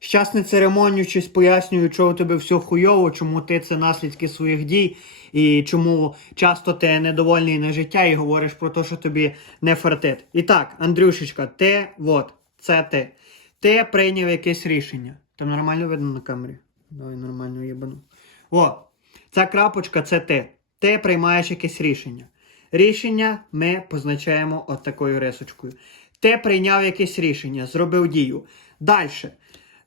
Щас не церемонюючись, пояснюю, чого у тебе все хуйово, чому ти це наслідки своїх дій, і чому часто ти недовольний на життя і говориш про те, що тобі не фартить. І так, Андрюшечка, ти, от, це ти. Ти прийняв якесь рішення. Там нормально видно на камері? Давай нормально їбану. О, ця крапочка це ти. Ти приймаєш якесь рішення. Рішення ми позначаємо от такою рисочкою. Ти прийняв якесь рішення, зробив дію. Далі.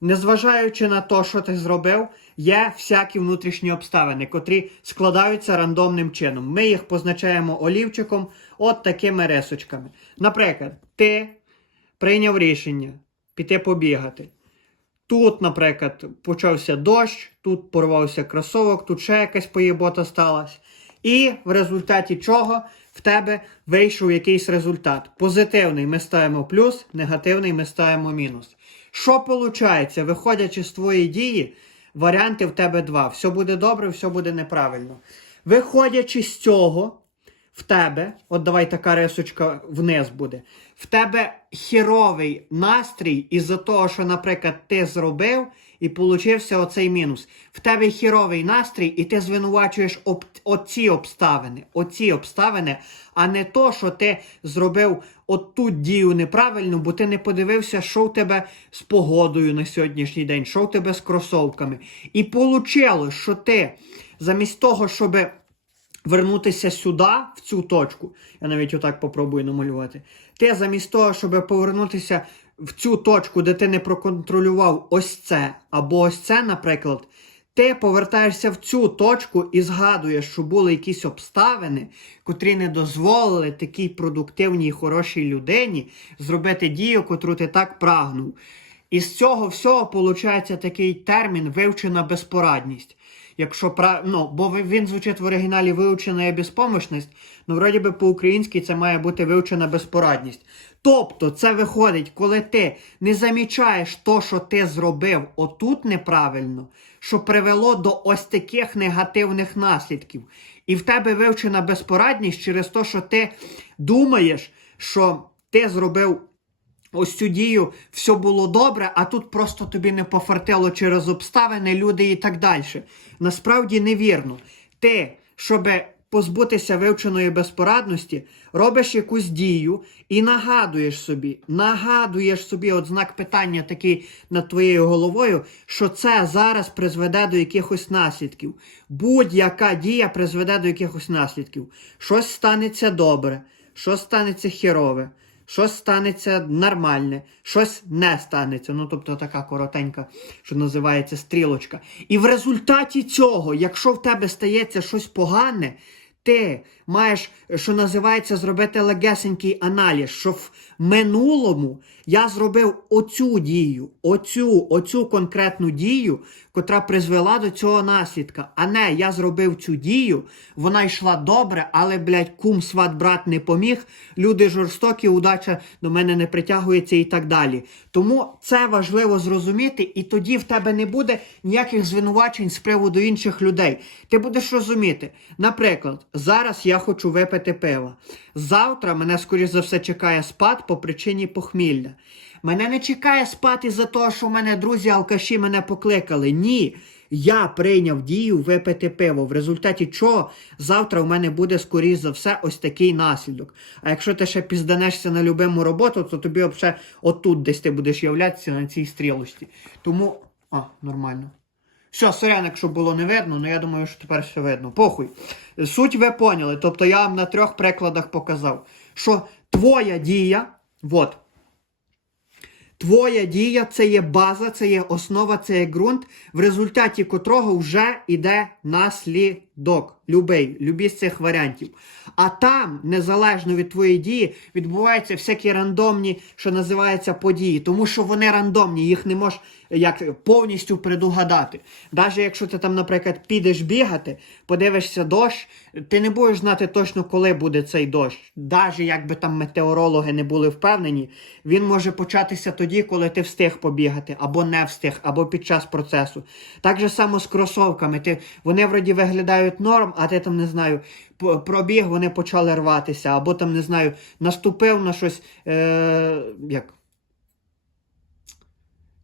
Незважаючи на те, що ти зробив, є всякі внутрішні обставини, котрі складаються рандомним чином. Ми їх позначаємо олівчиком от такими рисочками. Наприклад, ти прийняв рішення піти побігати. Тут, наприклад, почався дощ, тут порвався кросовок, тут ще якась поєбота сталася. І в результаті чого в тебе вийшов якийсь результат. Позитивний ми ставимо плюс, негативний ми ставимо мінус. Що виходить? Виходячи з твоєї дії, варіанти в тебе два. Все буде добре, все буде неправильно. Виходячи з цього, в тебе, от давай така рисочка вниз буде. В тебе хіровий настрій із-за того, що, наприклад, ти зробив і получився оцей мінус. В тебе хіровий настрій, і ти звинувачуєш об, оці обставини, оці обставини, а не то, що ти зробив оту дію неправильно, бо ти не подивився, що в тебе з погодою на сьогоднішній день, що в тебе з кросовками. І получилось, що ти замість того, щоби вернутися сюди, в цю точку. Я навіть отак попробую намалювати. Ти замість того, щоб повернутися в цю точку, де ти не проконтролював ось це, або ось це, наприклад, ти повертаєшся в цю точку і згадуєш, що були якісь обставини, котрі не дозволили такій продуктивній і хорошій людині зробити дію, котру ти так прагнув. І з цього всього виходить такий термін вивчена безпорадність. Якщо пра... ну, бо він звучить в оригіналі вивчена безпомощність, ну вроді би по-українськи це має бути вивчена безпорадність. Тобто це виходить, коли ти не замічаєш то, що ти зробив отут неправильно, що привело до ось таких негативних наслідків. І в тебе вивчена безпорадність через те, що ти думаєш, що ти зробив ось цю дію, все було добре, а тут просто тобі не пофартило через обставини, люди і так далі. Насправді невірно. Ти, щоб позбутися вивченої безпорадності, робиш якусь дію і нагадуєш собі, нагадуєш собі от знак питання такий над твоєю головою, що це зараз призведе до якихось наслідків. Будь-яка дія призведе до якихось наслідків. Щось станеться добре, щось станеться херове щось станеться нормальне, щось не станеться. Ну, тобто така коротенька, що називається стрілочка. І в результаті цього, якщо в тебе стається щось погане, ти маєш, що називається, зробити легесенький аналіз, що в минулому я зробив оцю дію, оцю, оцю конкретну дію, котра призвела до цього наслідка. А не я зробив цю дію, вона йшла добре, але, блядь, кум, сват, брат не поміг. Люди жорстокі, удача до мене не притягується і так далі. Тому це важливо зрозуміти, і тоді в тебе не буде ніяких звинувачень з приводу інших людей. Ти будеш розуміти. Наприклад, зараз я хочу випити пива. Завтра мене, скоріш за все, чекає спад по причині похмілля. Мене не чекає спад із-за того, що в мене друзі алкаші мене покликали. Ні. Я прийняв дію випити пиво, в результаті чого завтра в мене буде, скоріш за все, ось такий наслідок. А якщо ти ще пізданешся на любиму роботу, то тобі взагалі отут десь ти будеш являтися на цій стрілості. Тому. А, нормально. Все, сорян, якщо було не видно, але я думаю, що тепер все видно. Похуй. Суть ви поняли. Тобто я вам на трьох прикладах показав, що твоя дія, от, Твоя дія це є база, це є основа, це є ґрунт, в результаті котрого вже йде наслідок. Любий, любі з цих варіантів. А там, незалежно від твоєї дії, відбуваються всякі рандомні, що називається події, тому що вони рандомні, їх не можеш як повністю предугадати. Навіть якщо ти там, наприклад, підеш бігати, подивишся дощ, ти не будеш знати точно, коли буде цей дощ. Навіть якби там метеорологи не були впевнені, він може початися тоді, коли ти встиг побігати, або не встиг, або під час процесу. Так же само з кросовками. Ти, вони вроді виглядають норм, а ти там не знаю, пробіг, вони почали рватися, або там не знаю, наступив на щось. Е- як?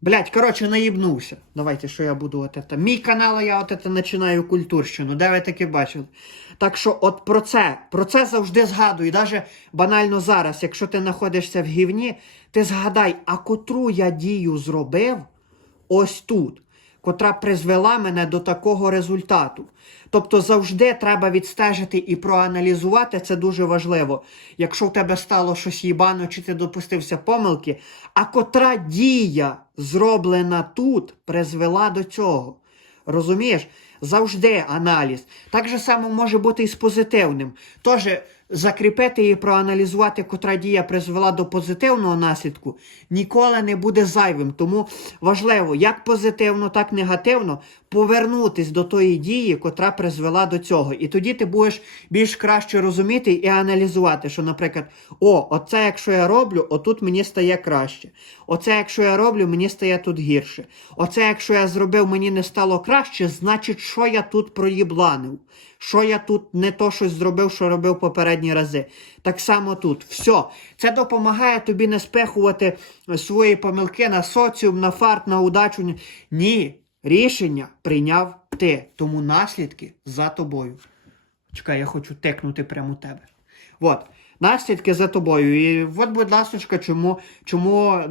Блять, коротше, наїбнувся. Давайте, що я буду от это. Мій канал, я от это починаю культурщину. Де ви таке бачили? Так що, от про це, про це завжди згадую. І навіть банально зараз, якщо ти знаходишся в гівні, ти згадай, а котру я дію зробив ось тут, котра призвела мене до такого результату. Тобто завжди треба відстежити і проаналізувати, це дуже важливо. Якщо в тебе стало щось їбано, чи ти допустився помилки, а котра дія зроблена тут призвела до цього. Розумієш? Завжди аналіз. Так же само може бути і з позитивним. Тож закріпити і проаналізувати, котра дія призвела до позитивного наслідку, ніколи не буде зайвим. Тому важливо, як позитивно, так негативно повернутись до тої дії, котра призвела до цього. І тоді ти будеш більш краще розуміти і аналізувати, що, наприклад, о, оце якщо я роблю, отут мені стає краще. Оце, якщо я роблю, мені стає тут гірше. Оце, якщо я зробив, мені не стало краще, значить, що я тут проїбланив. Що я тут не то щось зробив, що робив попередні рази. Так само тут. Все. Це допомагає тобі не спехувати свої помилки на соціум, на фарт, на удачу. Ні. Рішення прийняв ти. Тому наслідки за тобою. Чекай, я хочу текнути прямо у тебе. От. Наслідки за тобою. І от, будь ласка, чому, чому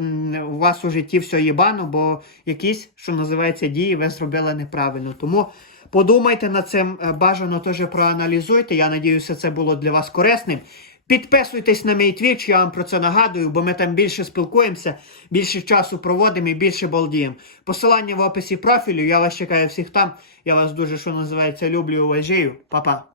у вас у житті все їбано, бо якісь, що називається, дії ви зробили неправильно. Тому подумайте над цим, е, бажано теж проаналізуйте. Я надіюся, це було для вас корисним. Підписуйтесь на мій твіч, я вам про це нагадую, бо ми там більше спілкуємося, більше часу проводимо і більше балдіємо. Посилання в описі профілю. Я вас чекаю всіх там. Я вас дуже, що називається, люблю і уважаю. Па-па.